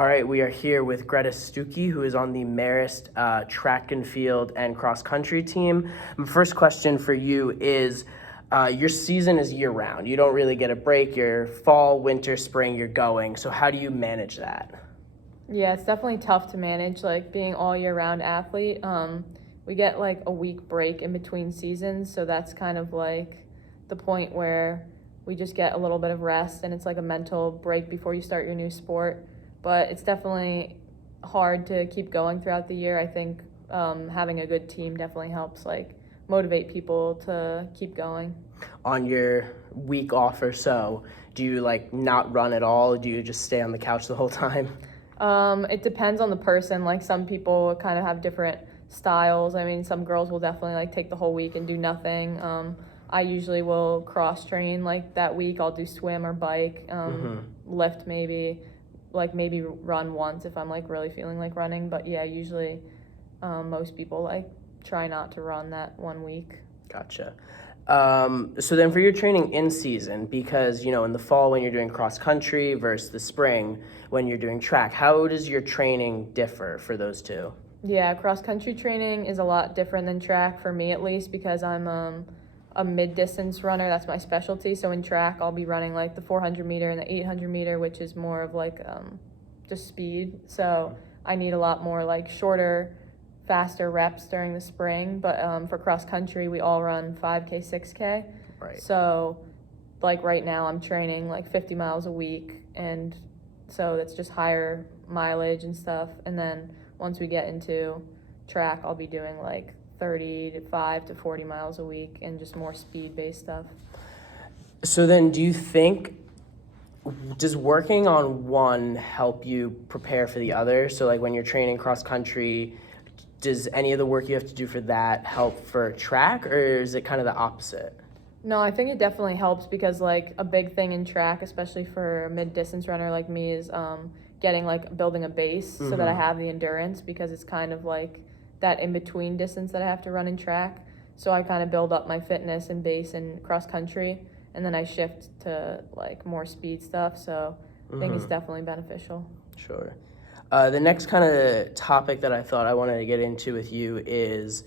All right, we are here with Greta Stuckey, who is on the Marist track and field and cross country team. My first question for you is, your season is year round. You don't really get a break. You're fall, winter, spring, you're going. So how do you manage that? Yeah, it's definitely tough to manage, like being all year round athlete. We get like a week break in between seasons, so that's kind of like the point where we just get a little bit of rest and it's like a mental break before you start your new sport. But it's definitely hard to keep going throughout the year. I think having a good team definitely helps like motivate people to keep going. On your week off or so, do you like not run at all? Do you just stay on the couch the whole time? It depends on the person. Like some people kind of have different styles. I mean, some girls will definitely like take the whole week and do nothing. I usually will cross train like that week. I'll do swim or bike, lift maybe, like maybe run once if I'm like really feeling like running. But yeah, usually most people like try not to run that 1 week. Gotcha. So then for your training in season, because, in the fall when you're doing cross country versus the spring when you're doing track, how does your training differ for those two? Yeah, cross country training is a lot different than track for me at least because I'm a mid-distance runner. That's my specialty. So in track, I'll be running like the 400 meter and the 800 meter, which is more of like just speed. So I need a lot more like shorter, faster reps during the spring. But for cross country, we all run 5K, 6K. Right. So like right now, I'm training like 50 miles a week. And so that's just higher mileage and stuff. And then once we get into track, I'll be doing like 35 to 40 miles a week and just more speed-based stuff. So then does working on one help you prepare for the other? So like when you're training cross country, does any of the work you have to do for that help for track, or is it kind of the opposite? No, I think it definitely helps because like a big thing in track, especially for a mid-distance runner like me, is building a base so that I have the endurance, because it's kind of like that in-between distance that I have to run in track. So I kind of build up my fitness and base in cross country, and then I shift to like more speed stuff. So I think it's definitely beneficial. Sure. The next kind of topic that I thought I wanted to get into with you is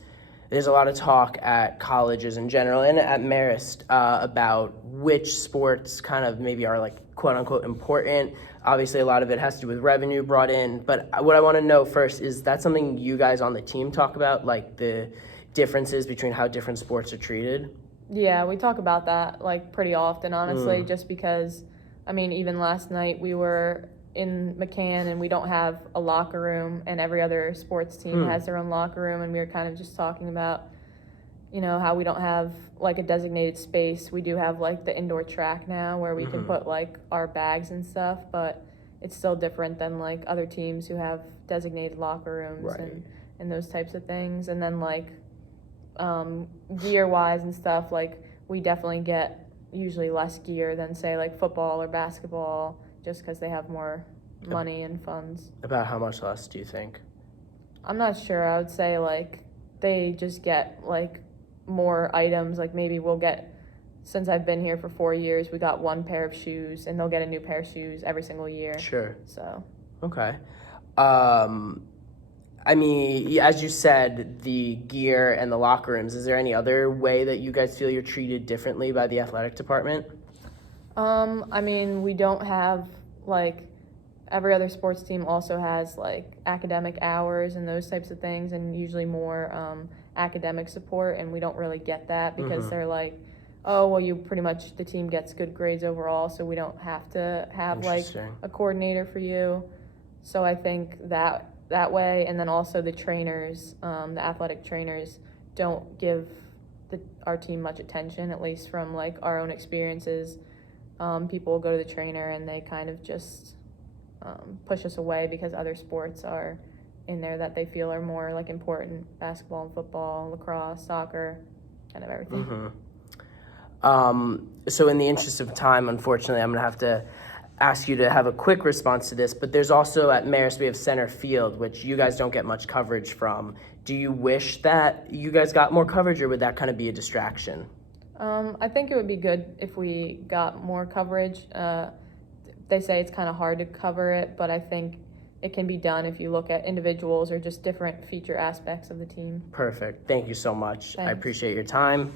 there's a lot of talk at colleges in general and at Marist about which sports kind of maybe are like quote unquote important. Obviously, a lot of it has to do with revenue brought in. But what I want to know first, is that something you guys on the team talk about, like the differences between how different sports are treated? Yeah, we talk about that like pretty often, honestly, just because, I mean, even last night we were in McCann and we don't have a locker room, and every other sports team has their own locker room, and we were kind of just talking about, how we don't have like a designated space. We do have like the indoor track now where we can put like our bags and stuff, but it's still different than like other teams who have designated locker rooms and those types of things. And then like gear wise and stuff, like we definitely get usually less gear than say like football or basketball, just because they have more money and funds. About how much less do you think? I'm not sure. I would say like they just get like more items. Like maybe we'll get, since I've been here for 4 years, we got one pair of shoes, and they'll get a new pair of shoes every single year. Sure. So. Okay. I mean, as you said, the gear and the locker rooms, is there any other way that you guys feel you're treated differently by the athletic department? I mean, we don't have like, every other sports team also has like academic hours and those types of things, and usually more academic support, and we don't really get that because they're like, oh, well, the team gets good grades overall, so we don't have to have like a coordinator for you. So I think that way, and then also the trainers, the athletic trainers don't give our team much attention, at least from like our own experiences. People will go to the trainer and they kind of just push us away because other sports are in there that they feel are more like important: basketball and football, lacrosse, soccer, kind of everything. So in the interest of time, unfortunately, I'm going to have to ask you to have a quick response to this, but there's also at Marist, we have center field, which you guys don't get much coverage from. Do you wish that you guys got more coverage, or would that kind of be a distraction? I think it would be good if we got more coverage. They say it's kind of hard to cover it, but I think it can be done if you look at individuals or just different feature aspects of the team. Perfect. Thank you so much. I Thanks. appreciate your time.